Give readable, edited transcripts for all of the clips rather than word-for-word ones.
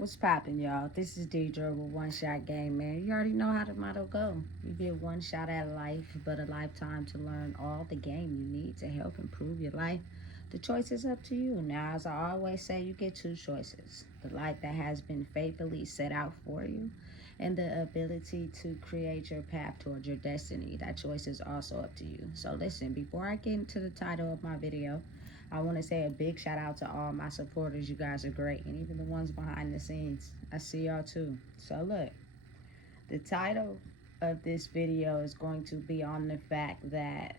What's poppin', y'all? This is Deidre with One Shot Game, man. You already know how the motto go. You get one shot at life, but a lifetime to learn all the game you need to help improve your life. The choice is up to you. Now, as I always say, you get two choices. The life that has been faithfully set out for you, and the ability to create your path towards your destiny. That choice is also up to you. So listen, before I get into the title of my video, I want to say a big shout out to all my supporters. You guys are great. And even the ones behind the scenes. I see y'all too. So look, the title of this video is going to be on the fact that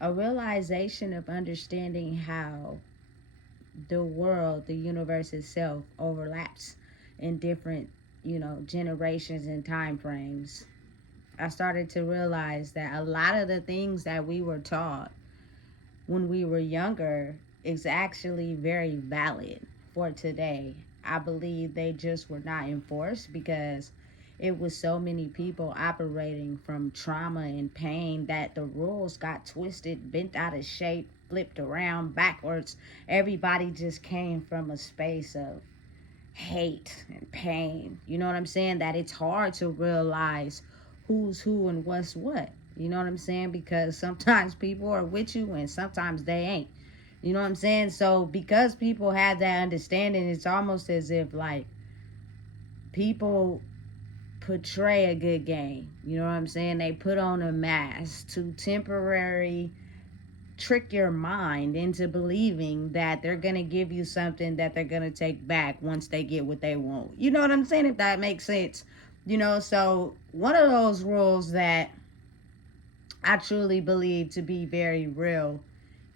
a realization of understanding how the world, the universe itself, overlaps in different, generations and time frames. I started to realize that a lot of the things that we were taught when we were younger is actually very valid for today. I believe they just were not enforced because it was so many people operating from trauma and pain that the rules got twisted, bent out of shape, flipped around backwards. Everybody just came from a space of hate and pain. You know what I'm saying? That it's hard to realize who's who and what's what. You know what I'm saying? Because sometimes people are with you and sometimes they ain't. You know what I'm saying? So because people have that understanding, it's almost as if like people portray a good game. You know what I'm saying? They put on a mask to temporary trick your mind into believing that they're going to give you something that they're going to take back once they get what they want. You know what I'm saying? If that makes sense. So one of those rules that I truly believe to be very real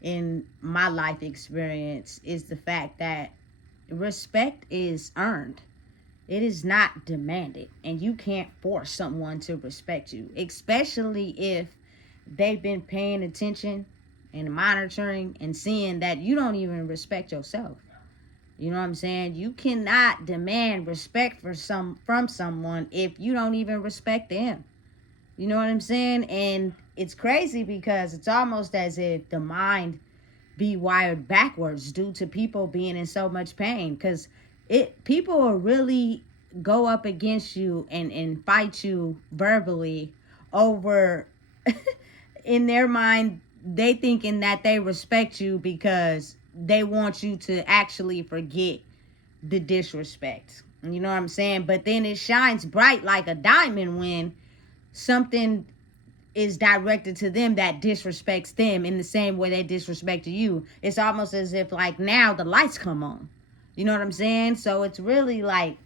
in my life experience is the fact that respect is earned. It is not demanded, and you can't force someone to respect you, especially if they've been paying attention and monitoring and seeing that you don't even respect yourself. You know what I'm saying? You cannot demand respect from someone if you don't even respect them. You know what I'm saying? And it's crazy because it's almost as if the mind be wired backwards due to people being in so much pain, because people will really go up against you and fight you verbally over in their mind they thinking that they respect you because they want you to actually forget the disrespect. You know what I'm saying? But then it shines bright like a diamond when something is directed to them that disrespects them in the same way they disrespected you. It's almost as if like now the lights come on. You know what I'm saying? So it's really like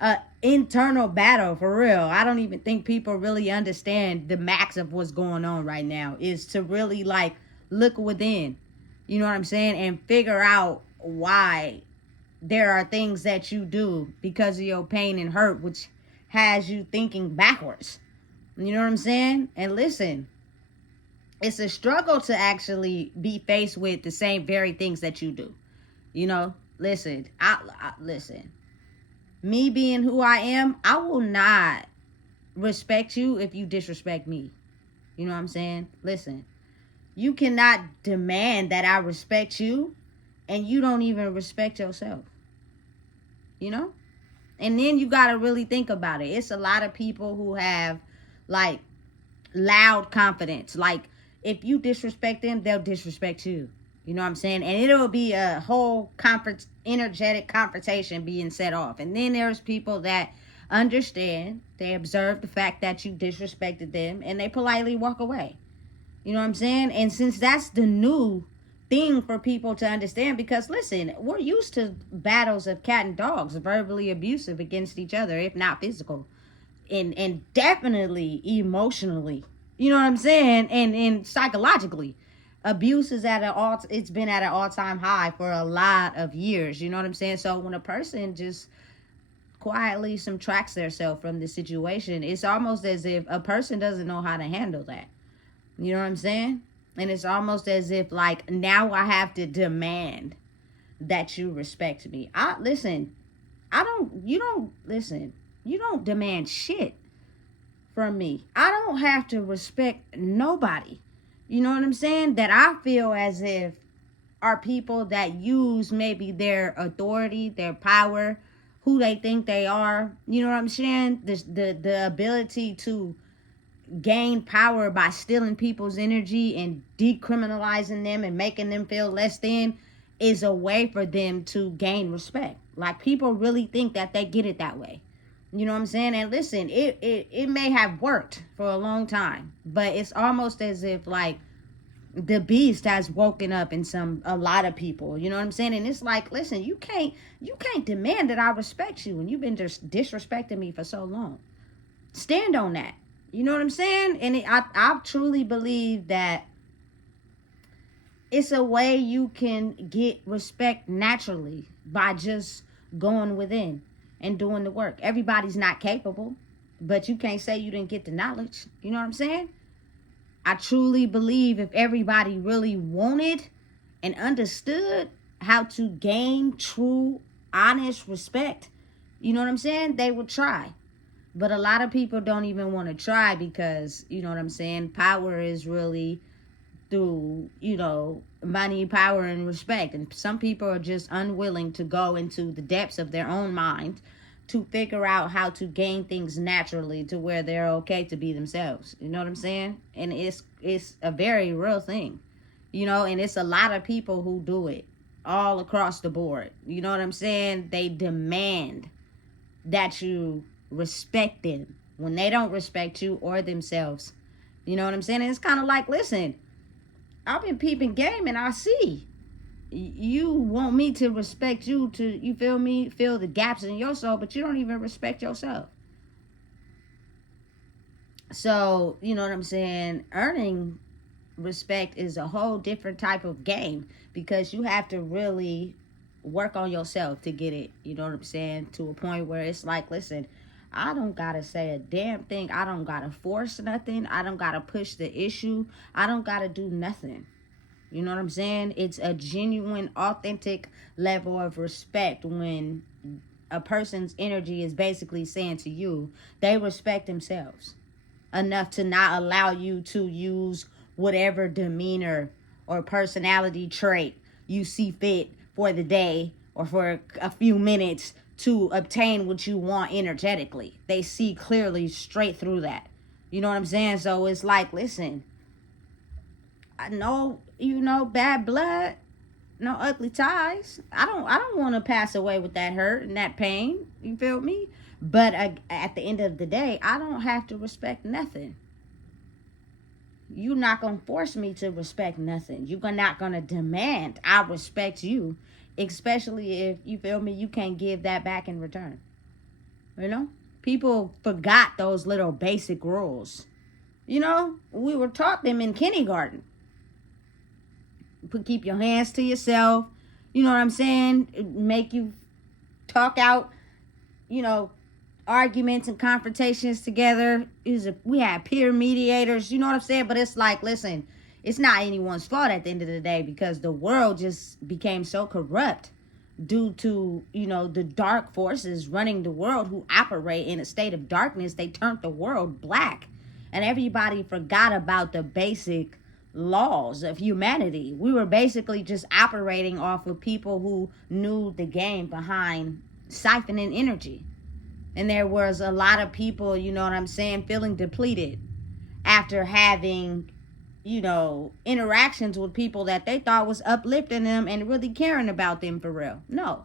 a internal battle for real. I don't even think people really understand the max of what's going on right now is to really like look within. You know what I'm saying? And figure out why there are things that you do because of your pain and hurt, which has you thinking backwards. You know what I'm saying? And listen, it's a struggle to actually be faced with the same very things that you do. Listen, listen. Me being who I am, I will not respect you if you disrespect me. You know what I'm saying? Listen, you cannot demand that I respect you and you don't even respect yourself. You know? And then you got to really think about it. It's a lot of people who have like loud confidence. Like if you disrespect them, they'll disrespect you. You know what I'm saying? And it'll be a whole energetic confrontation being set off. And then there's people that understand, they observe the fact that you disrespected them and they politely walk away. You know what I'm saying? And since that's the new thing for people to understand, because listen, we're used to battles of cat and dogs, verbally abusive against each other, if not physical, and definitely emotionally. You know what I'm saying? And psychologically, abuse is it's been at an all-time high for a lot of years. You know what I'm saying? So when a person just quietly subtracts themselves from the situation, it's almost as if a person doesn't know how to handle that. You know what I'm saying? And it's almost as if like now I have to demand that you respect me. You don't demand shit from me. I don't have to respect nobody. You know what I'm saying? That I feel as if are people that use maybe their authority, their power, who they think they are. You know what I'm saying? The ability to gain power by stealing people's energy and decriminalizing them and making them feel less than is a way for them to gain respect. Like, people really think that they get it that way. You know what I'm saying? And listen, it may have worked for a long time, but it's almost as if like the beast has woken up in a lot of people. You know what I'm saying? And it's like, listen, you can't demand that I respect you when you've been just disrespecting me for so long. Stand on that. You know what I'm saying? And I truly believe that it's a way you can get respect naturally by just going within and doing the work. Everybody's not capable, but you can't say you didn't get the knowledge. You know what I'm saying? I truly believe if everybody really wanted and understood how to gain true, honest respect, you know what I'm saying, they would try. But a lot of people don't even want to try because, you know what I'm saying, power is really through, money, power, and respect. And some people are just unwilling to go into the depths of their own mind to figure out how to gain things naturally to where they're okay to be themselves. You know what I'm saying? And it's a very real thing, and it's a lot of people who do it all across the board. You know what I'm saying? They demand that you respect them when they don't respect you or themselves. You know what I'm saying? And it's kind of like, listen, I've been peeping game and I see you want me to respect you, to, you feel me, fill the gaps in your soul, but you don't even respect yourself. So, you know what I'm saying? Earning respect is a whole different type of game because you have to really work on yourself to get it. You know what I'm saying? To a point where it's like, listen, I don't gotta say a damn thing. I don't gotta force nothing. I don't gotta push the issue. I don't gotta do nothing. You know what I'm saying? It's a genuine, authentic level of respect when a person's energy is basically saying to you, they respect themselves enough to not allow you to use whatever demeanor or personality trait you see fit for the day or for a few minutes to obtain what you want energetically. They see clearly straight through that. You know what I'm saying? So it's like, listen, I know, bad blood, no ugly ties. I don't want to pass away with that hurt and that pain. You feel me? But at the end of the day, I don't have to respect nothing. You're not going to force me to respect nothing. You're not going to demand I respect you, especially if, you feel me, you can't give that back in return. People forgot those little basic rules. We were taught them in kindergarten. Keep your hands to yourself. You know what I'm saying? Make you talk out, arguments and confrontations together. We had peer mediators. You know what I'm saying? But it's like, listen, it's not anyone's fault at the end of the day because the world just became so corrupt due to, the dark forces running the world who operate in a state of darkness. They turned the world black. And everybody forgot about the basic laws of humanity. We were basically just operating off of people who knew the game behind siphoning energy. And there was a lot of people, you know what I'm saying, feeling depleted after having, interactions with people that they thought was uplifting them and really caring about them for real. No.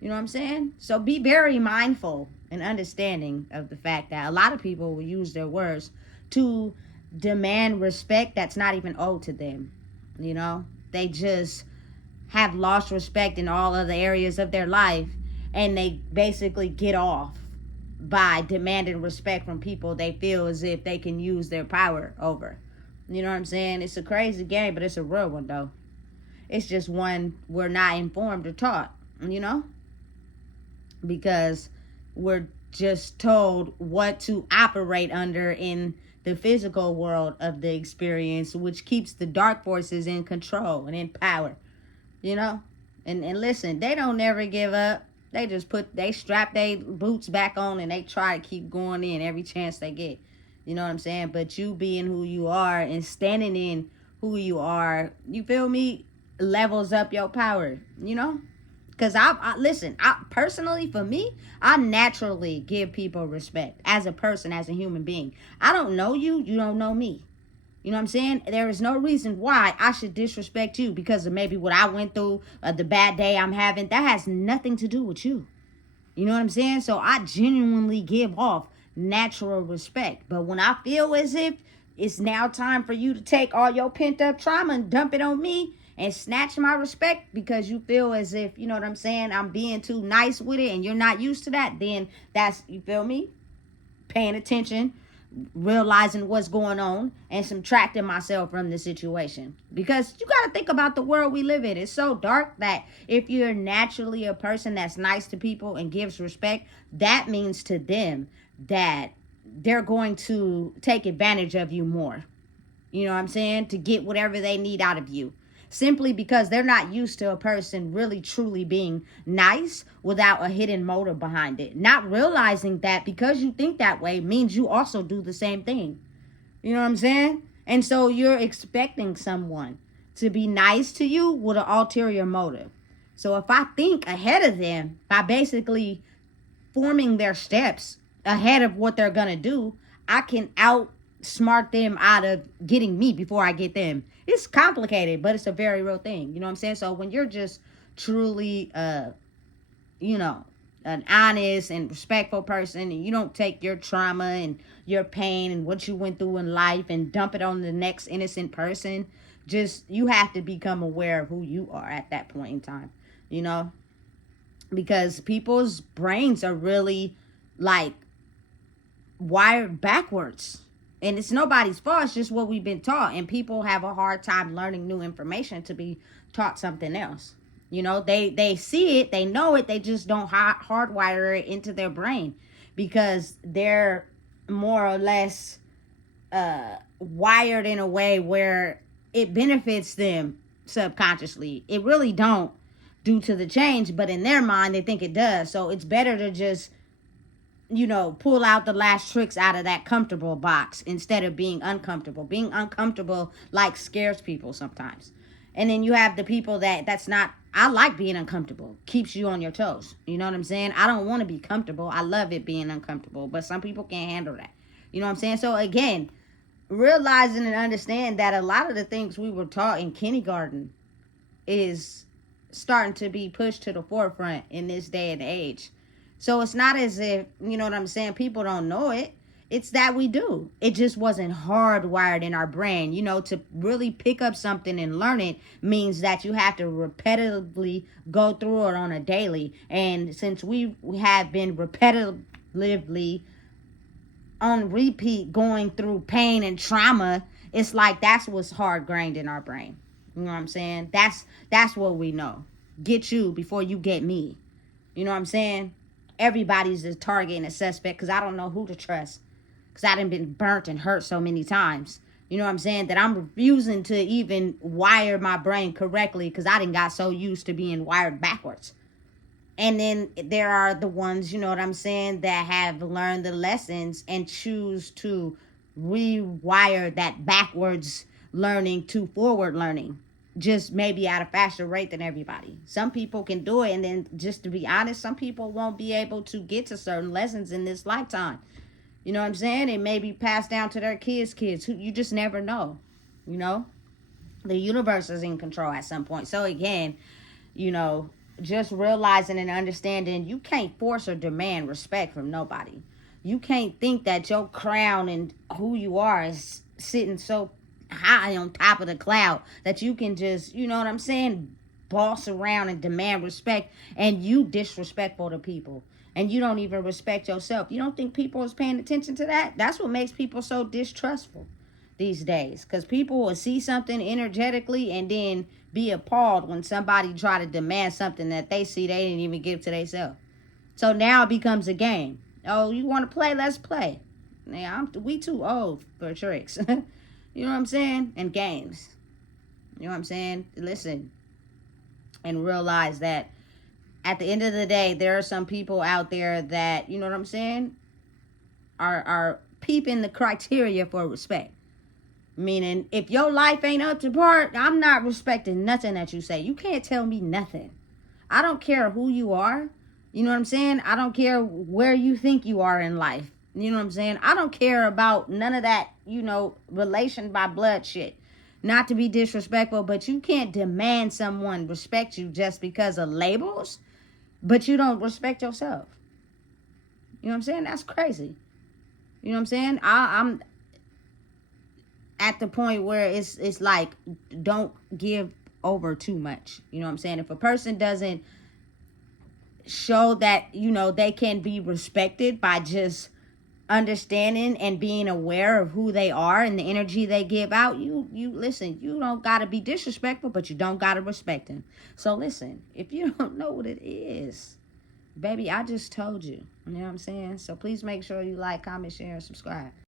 You know what I'm saying? So be very mindful and understanding of the fact that a lot of people will use their words to demand respect that's not even owed to them. They just have lost respect in all other areas of their life, and they basically get off by demanding respect from people they feel as if they can use their power over. You know what I'm saying? It's a crazy game, but it's a real one though. It's just one we're not informed or taught, because we're just told what to operate under in the physical world of the experience, which keeps the dark forces in control and in power, and listen, they don't never give up. They just they strap their boots back on and they try to keep going in every chance they get. You know what I'm saying? But you being who you are and standing in who you are, you feel me, levels up your power, you know? Because listen, I personally, for me, I naturally give people respect as a person, as a human being. I don't know you, you don't know me. You know what I'm saying? There is no reason why I should disrespect you because of maybe what I went through, the bad day I'm having. That has nothing to do with you. You know what I'm saying? So I genuinely give off natural respect. But when I feel as if it's now time for you to take all your pent up trauma and dump it on me and snatch my respect because you feel as if, you know what I'm saying, I'm being too nice with it and you're not used to that, then that's, you feel me? Paying attention, realizing what's going on, and subtracting myself from the situation. Because you got to think about the world we live in. It's so dark that if you're naturally a person that's nice to people and gives respect, that means to them that they're going to take advantage of you more. You know what I'm saying? To get whatever they need out of you. Simply because they're not used to a person really truly being nice without a hidden motive behind it. Not realizing that because you think that way means you also do the same thing. You know what I'm saying? And so you're expecting someone to be nice to you with an ulterior motive. So if I think ahead of them by basically forming their steps ahead of what they're going to do, I can outsmart them out of getting me before I get them. It's complicated, but it's a very real thing. You know what I'm saying? So when you're just truly, you know, an honest and respectful person, and you don't take your trauma and your pain and what you went through in life and dump it on the next innocent person, just, you have to become aware of who you are at that point in time, you know? Because people's brains are really like wired backwards, and it's nobody's fault. It's just what we've been taught, and people have a hard time learning new information to be taught something else. You know, they see it, they know it, they just don't hardwire it into their brain because they're more or less wired in a way where it benefits them subconsciously. It really don't, due to the change, but in their mind they think it does. So it's better to just, you know, pull out the last tricks out of that comfortable box instead of being uncomfortable. Being uncomfortable like scares people sometimes. And then you have the people that's not, I like being uncomfortable. Keeps you on your toes. You know what I'm saying? I don't want to be comfortable. I love it being uncomfortable, but some people can't handle that. You know what I'm saying? So again, realizing and understand that a lot of the things we were taught in kindergarten is starting to be pushed to the forefront in this day and age. So it's not as if, you know what I'm saying, people don't know it. It's that we do. It just wasn't hardwired in our brain. You know, to really pick up something and learn it means that you have to repetitively go through it on a daily. And since we have been repetitively on repeat going through pain and trauma, it's like that's what's hard grained in our brain. You know what I'm saying? That's what we know. Get you before you get me. You know what I'm saying? Everybody's a target and a suspect because I don't know who to trust. Because I done been burnt and hurt so many times. You know what I'm saying? That I'm refusing to even wire my brain correctly because I done got so used to being wired backwards. And then there are the ones, you know what I'm saying, that have learned the lessons and choose to rewire that backwards learning to forward learning. Just maybe at a faster rate than everybody. Some people can do it, and then just to be honest, some people won't be able to get to certain lessons in this lifetime. You know what I'm saying? It may be passed down to their kids, who you just never know. You know? The universe is in control at some point. So again, you know, just realizing and understanding you can't force or demand respect from nobody. You can't think that your crown and who you are is sitting so high on top of the cloud that you can just, you know what I'm saying, boss around and demand respect, and you disrespectful to people, and you don't even respect yourself. You don't think people is paying attention to that? That's what makes people so distrustful these days, because people will see something energetically and then be appalled when somebody try to demand something that they see they didn't even give to themselves. So now it becomes a game. Oh, you want to play? Let's play. Now we too old for tricks. You know what I'm saying? And games. You know what I'm saying? Listen and realize that at the end of the day, there are some people out there that, you know what I'm saying, are peeping the criteria for respect. Meaning, if your life ain't up to par, I'm not respecting nothing that you say. You can't tell me nothing. I don't care who you are. You know what I'm saying? I don't care where you think you are in life. You know what I'm saying? I don't care about none of that, relation by blood shit. Not to be disrespectful, but you can't demand someone respect you just because of labels, but you don't respect yourself. You know what I'm saying? That's crazy. You know what I'm saying? I'm at the point where it's like, don't give over too much. You know what I'm saying? If a person doesn't show that, they can be respected by just understanding and being aware of who they are and the energy they give out, you listen, you don't gotta be disrespectful, but you don't gotta respect them. So listen, if you don't know what it is, baby, I just told you. You know what I'm saying? So please make sure you like, comment, share, and subscribe.